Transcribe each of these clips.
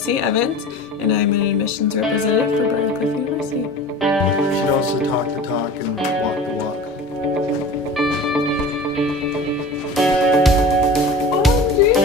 Kelsey Evans, and I'm an admissions representative for Briar Cliff University. She'd also talk the talk and walk the walk. Oh, dear.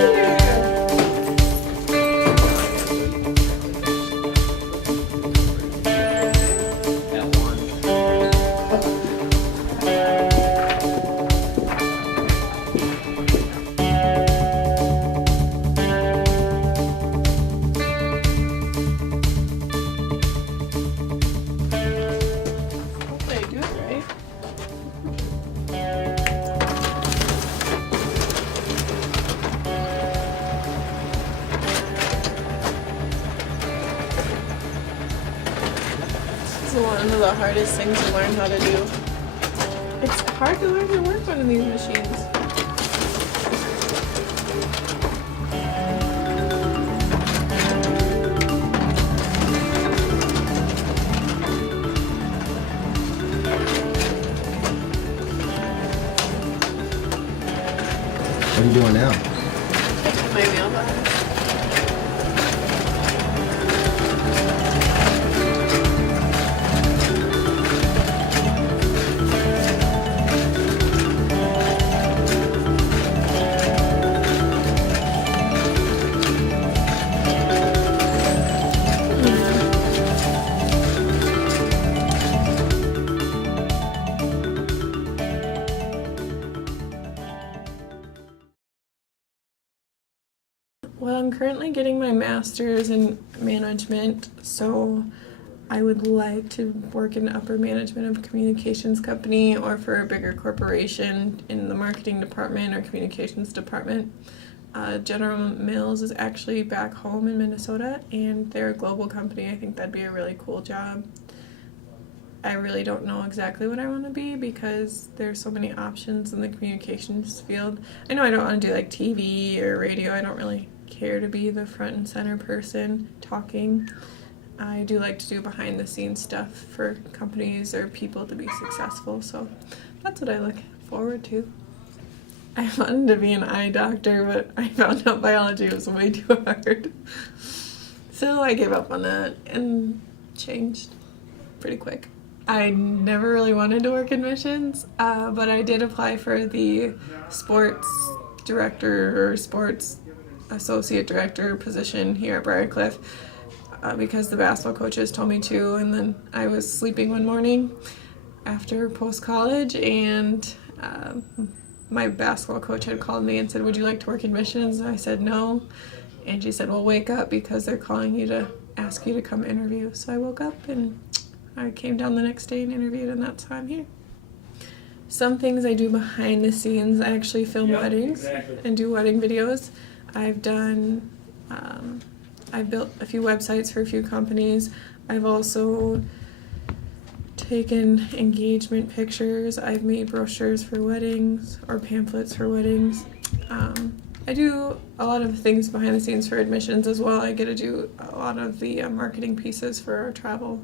One of the hardest things to learn how to do. It's hard to learn to work on these machines. What are you doing now? Checking my mailbox. Well, I'm currently getting my master's in management, so I would like to work in upper management of a communications company or for a bigger corporation in the marketing department or communications department. General Mills is actually back home in Minnesota, and they're a global company. I think that'd be a really cool job. I really don't know exactly what I want to be because there's so many options in the communications field. I know I don't want to do like TV or radio. I don't really care to be the front and center person talking. I do like to do behind the scenes stuff for companies or people to be successful, so that's what I look forward to. I wanted to be an eye doctor, but I found out biology was way too hard. So I gave up on that and changed pretty quick. I never really wanted to work in admissions, but I did apply for the sports director or sports associate director position here at Briar Cliff because the basketball coaches told me to, and then I was sleeping one morning after post-college, and my basketball coach had called me and said, "Would you like to work in admissions?" And I said no, and she said, "Well, wake up because they're calling you to ask you to come interview." So I woke up and I came down the next day and interviewed, and that's how I'm here. Some things I do behind the scenes, I actually film weddings and do wedding videos. I've done, I've built a few websites for a few companies. I've also taken engagement pictures. I've made brochures for weddings or pamphlets for weddings. I do a lot of things behind the scenes for admissions as well. I get to do a lot of the marketing pieces for our travel.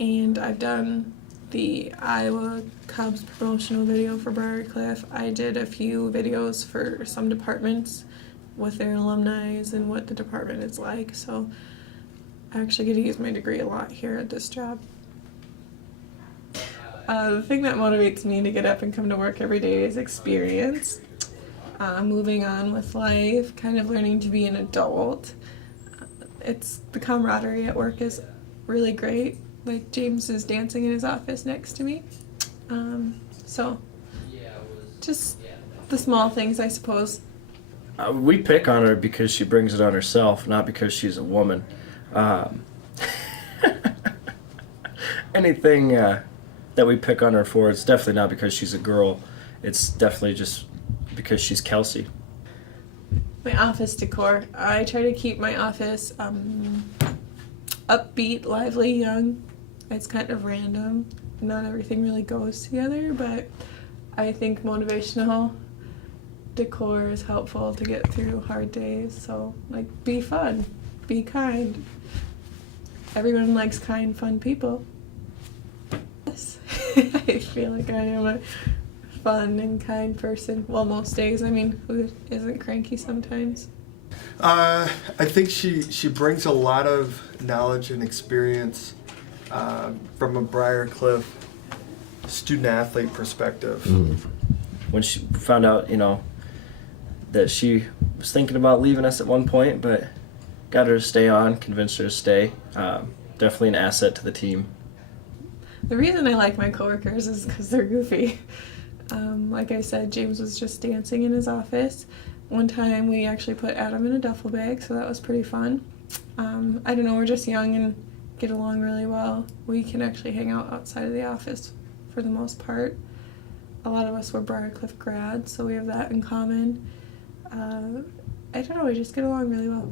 And I've done the Iowa Cubs promotional video for Briar Cliff. I did a few videos for some departments with their alumni and what the department is like. So I actually get to use my degree a lot here at this job. The thing that motivates me to get up and come to work every day is experience. Moving on with life, kind of learning to be an adult. It's the camaraderie at work is really great. Like James is dancing in his office next to me. So just the small things, I suppose. We pick on her because she brings it on herself, not because she's a woman. Anything that we pick on her for, it's definitely not because she's a girl. It's definitely just because she's Kelsey. My office decor. I try to keep my office upbeat, lively, young. It's kind of random. Not everything really goes together, but I think motivational decor is helpful to get through hard days. So, like, be fun, be kind. Everyone likes kind, fun people. Yes. I feel like I am a fun and kind person. Well, most days. I mean, who isn't cranky sometimes? I think she brings a lot of knowledge and experience from a Briar Cliff student-athlete perspective. When she found out, that she was thinking about leaving us at one point, but got her to stay on, convinced her to stay. Definitely an asset to the team. The reason I like my coworkers is because they're goofy. Like I said, James was just dancing in his office. One time we actually put Adam in a duffel bag, so that was pretty fun. I don't know, we're just young and get along really well. We can actually hang out outside of the office for the most part. A lot of us were Briar Cliff grads, so we have that in common. I don't know, we just get along really well.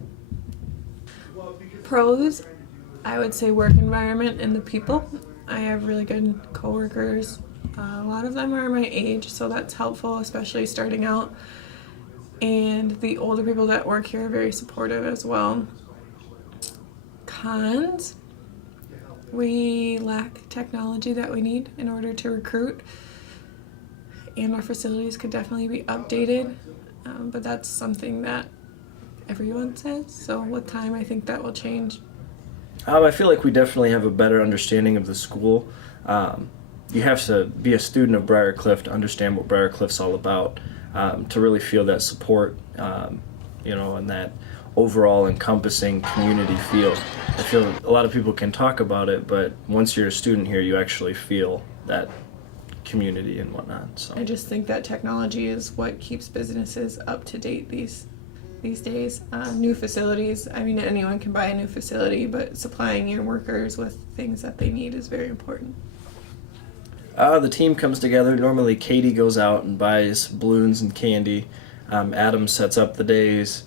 Pros, I would say work environment and the people. I have really good coworkers. A lot of them are my age, so that's helpful, especially starting out. And the older people that work here are very supportive as well. Cons, we lack technology that we need in order to recruit, and our facilities could definitely be updated, but that's something that everyone says, so with time I think that will change. I feel like we definitely have a better understanding of the school. You have to be a student of Briar Cliff to understand what Briar Cliff's all about, to really feel that support, and that overall encompassing community feel. I feel a lot of people can talk about it, but once you're a student here, you actually feel that community and whatnot. So I just think that technology is what keeps businesses up to date these days. New facilities, I mean, anyone can buy a new facility, but supplying your workers with things that they need is very important. The team comes together. Normally Katie goes out and buys balloons and candy. Adam sets up the days.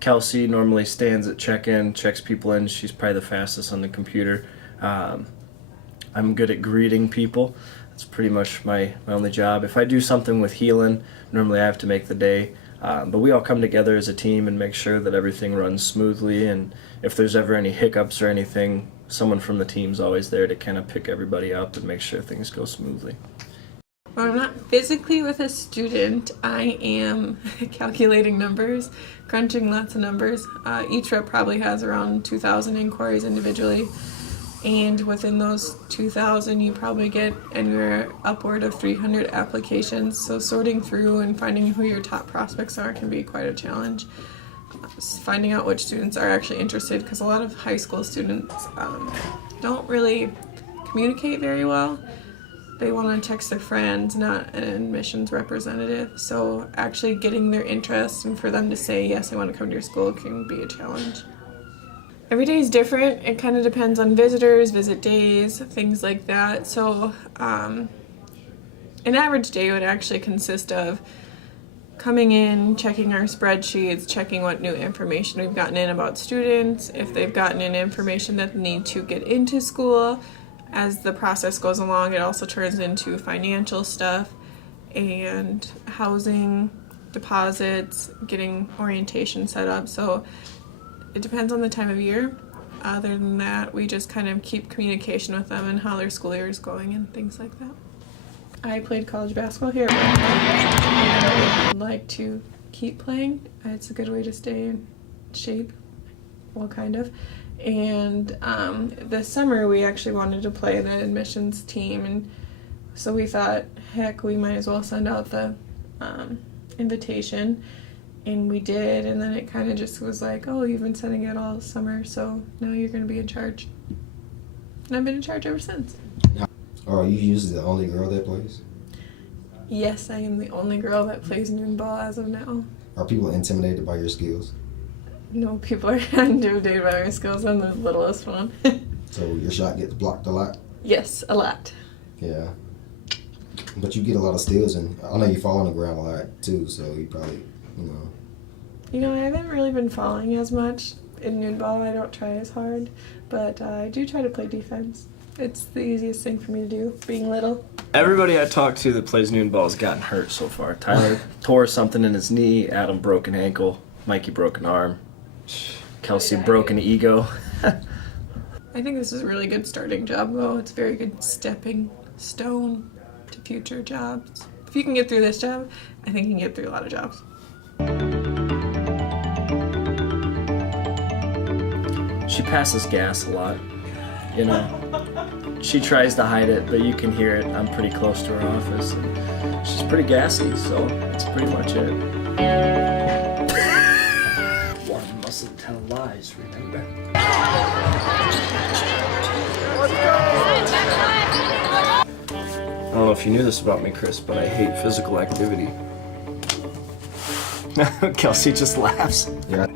Kelsey normally stands at check-in, checks people in. She's probably the fastest on the computer. I'm good at greeting people. That's pretty much my only job. If I do something with healing, normally I have to make the day. But we all come together as a team and make sure that everything runs smoothly. And if there's ever any hiccups or anything, someone from the team's always there to kind of pick everybody up and make sure things go smoothly. When I'm not physically with a student, I am calculating numbers, crunching lots of numbers. Each rep probably has around 2,000 inquiries individually. And within those 2,000, you probably get anywhere upward of 300 applications. So sorting through and finding who your top prospects are can be quite a challenge. Finding out which students are actually interested, because a lot of high school students don't really communicate very well. They want to text their friends, not an admissions representative. So actually getting their interest and for them to say, yes, I want to come to your school can be a challenge. Every day is different. It kind of depends on visitors, visit days, things like that. So an average day would actually consist of coming in, checking our spreadsheets, checking what new information we've gotten in about students, if they've gotten in information that they need to get into school. As the process goes along, it also turns into financial stuff and housing, deposits, getting orientation set up. So it depends on the time of year. Other than that, we just kind of keep communication with them and how their school year is going and things like that. I played college basketball here, but I would like to keep playing. It's a good way to stay in shape, well, kind of. And this summer we actually wanted to play the admissions team, and so we thought, heck, we might as well send out the invitation. And we did, and then it kind of just was like, oh, you've been sending it all summer, so now you're going to be in charge. And I've been in charge ever since. Are you usually the only girl that plays? Yes, I am the only girl that plays noon ball as of now. Are people intimidated by your skills? No, people are intimidated by my skills. I'm the littlest one. So your shot gets blocked a lot? Yes, a lot. Yeah. But you get a lot of steals, and I know you fall on the ground a lot too, so you probably, I haven't really been falling as much in noon ball. I don't try as hard, but I do try to play defense. It's the easiest thing for me to do, being little. Everybody I talked to that plays noon ball has gotten hurt so far. Tyler tore something in his knee, Adam broke an ankle, Mikey broke an arm, Kelsey broke an ego. I think this is a really good starting job, though. It's a very good stepping stone to future jobs. If you can get through this job, I think you can get through a lot of jobs. she passes gas a lot. You know, she tries to hide it, but you can hear it. I'm pretty close to her office, and she's pretty gassy, so that's pretty much it. One mustn't tell lies, remember? I don't know if you knew this about me, Chris, but I hate physical activity. Kelsey just laughs. Yeah.